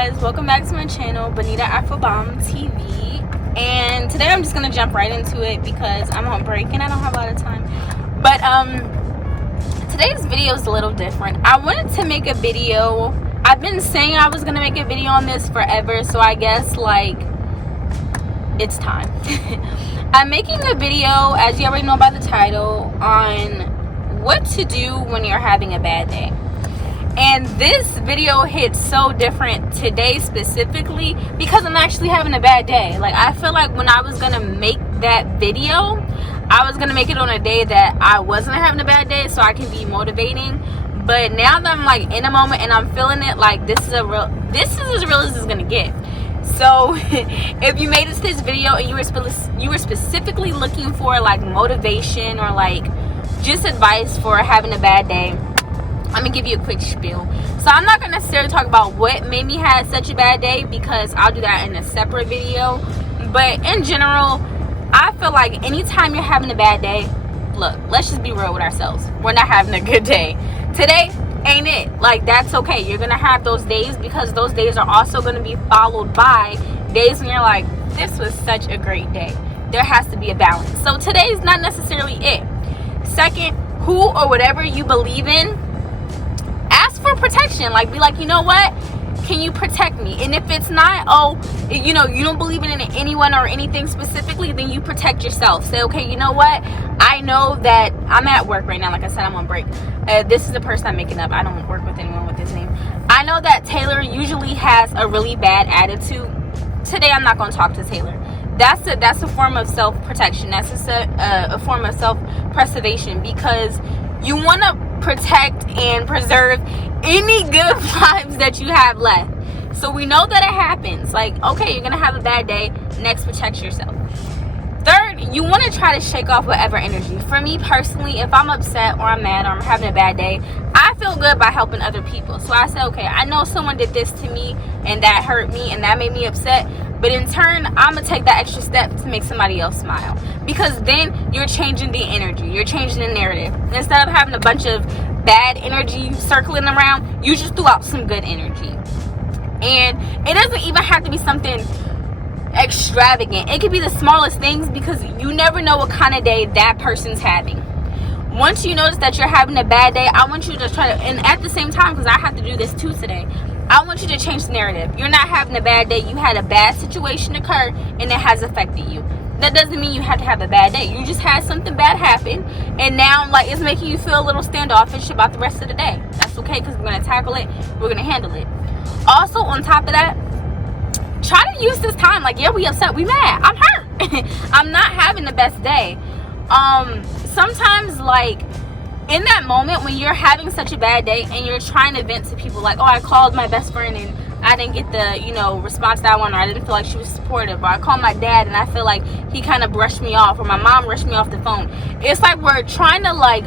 guys, welcome back to my channel, Bonita Afrobomb TV. And today I'm just gonna jump right into it because I'm on break and I don't have a lot of time. But today's video is a little different. I wanted to make a video. I've been saying I was gonna make a video on this forever, so I guess like it's time. I'm making a video, as you already know by the title, on what to do when you're having a bad day. And this video hits so different today specifically because I'm actually having a bad day. Like, I feel like when I was gonna make that video, I was gonna make it on a day that I wasn't having a bad day so I can be motivating. But now that I'm like in a moment and I'm feeling it, like this is as real as it's gonna get. So if you made it to this video and you were specifically looking for like motivation or like just advice for having a bad day, I'm gonna give you a quick spiel. So I'm not gonna necessarily talk about what made me have such a bad day because I'll do that in a separate video. But in general, I feel like anytime you're having a bad day, look, let's just be real with ourselves. We're not having a good day. Today ain't it. Like, that's okay. You're gonna have those days because those days are also gonna be followed by days when you're like, this was such a great day. There has to be a balance. So today's not necessarily it. Second, who or whatever you believe in, ask for protection. Like, be like, you know what, can you protect me? And if it's not, you don't believe in anyone or anything specifically, then you protect yourself. Say, okay, you know what, I know that I'm at work right now. Like I said, I'm on break. This is the person I'm making up. I don't work with anyone with this name. I know that Taylor usually has a really bad attitude. Today I'm not going to talk to Taylor. That's a form of self-protection. That's a form of self-preservation, because you want to protect and preserve any good vibes that you have left. So we know that it happens. Like, okay, you're gonna have a bad day. Next, protect yourself. Third, you want to try to shake off whatever energy. For me personally, if I'm upset or I'm mad or I'm having a bad day, I feel good by helping other people. So I say, okay, I know someone did this to me and that hurt me and that made me upset, but in turn, I'm gonna take that extra step to make somebody else smile, because then you're changing the energy, you're changing the narrative. Instead of having a bunch of bad energy circling around, you just threw out some good energy. And it doesn't even have to be something extravagant. It could be the smallest things, because you never know what kind of day that person's having. Once you notice that you're having a bad day, I want you to try to, and at the same time, because I have to do this too today, I want you to change the narrative. You're not having a bad day. You had a bad situation occur and it has affected you. That doesn't mean you have to have a bad day. You just had something bad happen, and now like it's making you feel a little standoffish about the rest of the day. That's okay, because we're gonna tackle it. We're gonna handle it. Also, on top of that, try to use this time. Like, yeah, we upset, we mad, I'm hurt. I'm not having the best day. Sometimes, like, in that moment when you're having such a bad day and you're trying to vent to people, like, oh, I called my best friend and I didn't get the, response that I wanted, or I didn't feel like she was supportive, or I called my dad and I feel like he kind of brushed me off, or my mom brushed me off the phone. It's like we're trying to, like,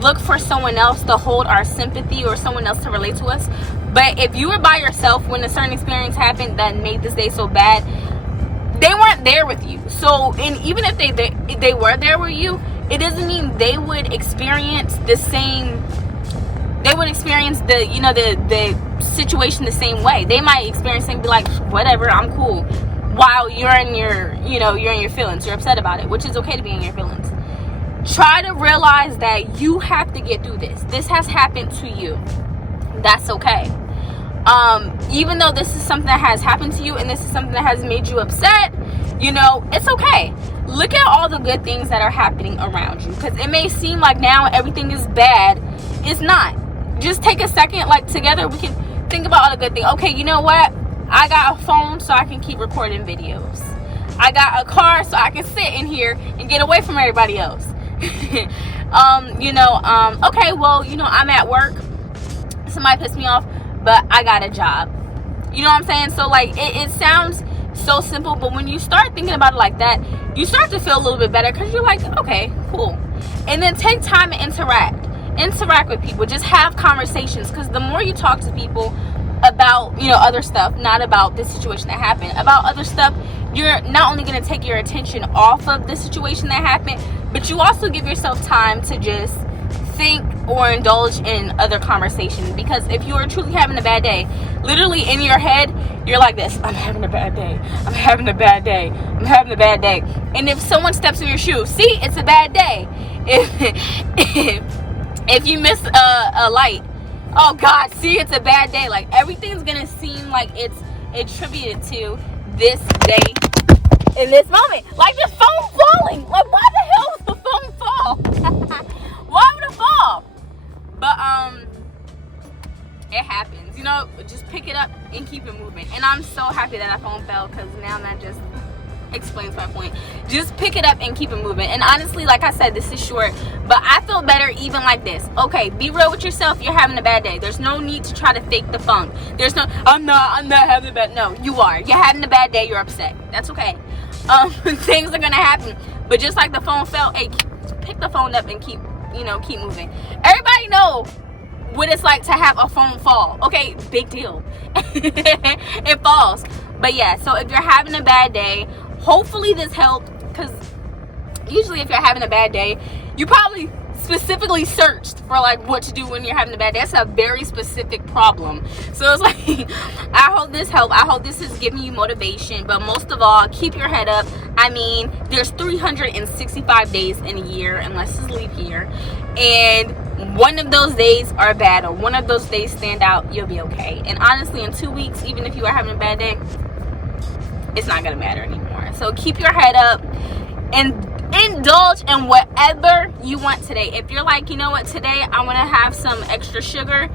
look for someone else to hold our sympathy or someone else to relate to us. But if you were by yourself when a certain experience happened that made this day so bad, they weren't there with you. So, and even if they were there with you, it doesn't mean they would experience the same. They would experience the situation the same way. They might experience it and be like, whatever, I'm cool, while you're in your feelings. You're upset about it, which is okay to be in your feelings. Try to realize that you have to get through this. This has happened to you. That's okay. Even though this is something that has happened to you and this is something that has made you upset, it's okay. Look at all the good things that are happening around you, because it may seem like now everything is bad. It's not. Just take a second, like, together we can think about all the good things. Okay, you know what? I got a phone so I can keep recording videos. I got a car so I can sit in here and get away from everybody else. Okay, well, I'm at work. Somebody pissed me off, but I got a job. You know what I'm saying? So, like, it sounds so simple, but when you start thinking about it like that, you start to feel a little bit better, because you're like, okay, cool. And then take time to interact with people. Just have conversations, because the more you talk to people about other stuff, not about this situation that happened, about other stuff, you're not only going to take your attention off of the situation that happened, but you also give yourself time to just think or indulge in other conversations, because if you are truly having a bad day, literally in your head you're like this: I'm having a bad day, I'm having a bad day, I'm having a bad day. And if someone steps in your shoe, see, it's a bad day. If you miss a light, oh God, see, it's a bad day. Like, everything's gonna seem like it's attributed to this day in this moment. Like the phone falling. Like, why the hell would the phone fall? Why would it fall? But it happens. You know, just pick it up and keep it moving. And I'm so happy that phone fell, because now that just explains my point. Just pick it up and keep it moving. And honestly, like I said, this is short, but I feel better even like this. Okay, be real with yourself. You're having a bad day. There's no need to try to fake the funk. There's no, I'm not having a bad. No, you are. You're having a bad day. You're upset. That's okay. Things are gonna happen. But just like the phone fell, hey, pick the phone up and keep moving. Everybody know what it's like to have a phone fall. Okay, big deal. It falls. But yeah, so if you're having a bad day, hopefully this helped, because usually if you're having a bad day, you probably specifically searched for like what to do when you're having a bad day. That's a very specific problem. So it's like, I hope this helped. I hope this is giving you motivation. But most of all, keep your head up. I mean, there's 365 days in a year, unless it's leap year, and one of those days are bad, or one of those days stand out, you'll be okay. And honestly, in 2 weeks, even if you are having a bad day, it's not gonna matter anymore. So keep your head up and indulge in whatever you want today. If you're like, you know what, today I want to have some extra sugar,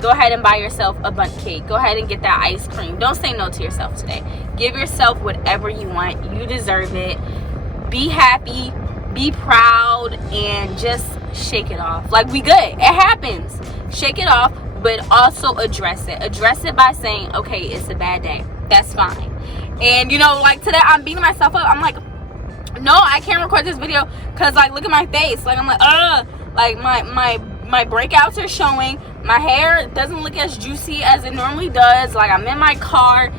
go ahead and buy yourself a bundt cake. Go ahead and get that ice cream. Don't say no to yourself today. Give yourself whatever you want. You deserve it. Be happy, be proud, and just shake it off. Like, we good. It happens. Shake it off, but also address it. Address it by saying, okay, it's a bad day. That's fine. And you know, like today, I'm beating myself up. I'm like, no, I can't record this video because, like, look at my face. Like, I'm like, like my breakouts are showing. My hair doesn't look as juicy as it normally does. Like, I'm in my car.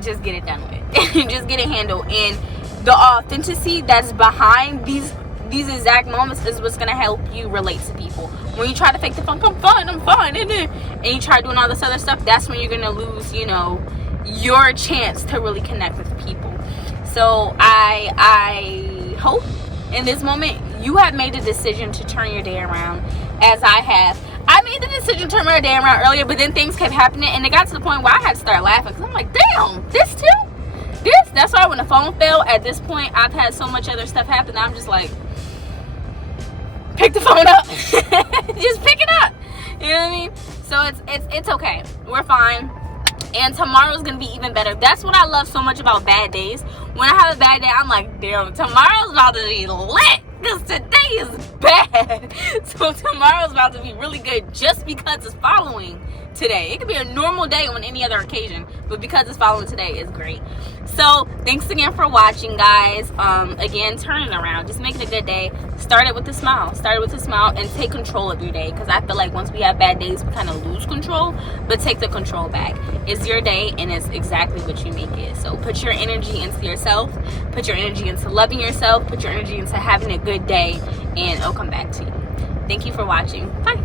Just get it done with. Just get it handled. And the authenticity that's behind these exact moments is what's gonna help you relate to people. When you try to fake the funk, I'm fine, and you try doing all this other stuff, that's when you're gonna lose, you know, your chance to really connect with people. So I hope in this moment you have made a decision to turn your day around, as I have. I made the decision to turn my day around earlier, but then things kept happening, and it got to the point where I had to start laughing, because I'm like, damn, this too? That's why when the phone fell, at this point, I've had so much other stuff happen that I'm just like, pick the phone up. Just pick it up. You know what I mean? So it's okay. We're fine. And tomorrow's gonna be even better. That's what I love so much about bad days. When I have a bad day, I'm like, damn, tomorrow's about to be lit, because today is bad. So tomorrow's about to be really good, just because it's following today. It could be a normal day on any other occasion, but because it's following today, it's great. So thanks again for watching, guys. Again, turn it around. Just make it a good day. Start it with a smile. Start it with a smile, and take control of your day, because I feel like once we have bad days, we kind of lose control. But take the control back. It's your day, and it's exactly what you make it. So put your energy into yourself. Put your energy into loving yourself. Put your energy into having a good day, and it'll come back to you. Thank you for watching. Bye.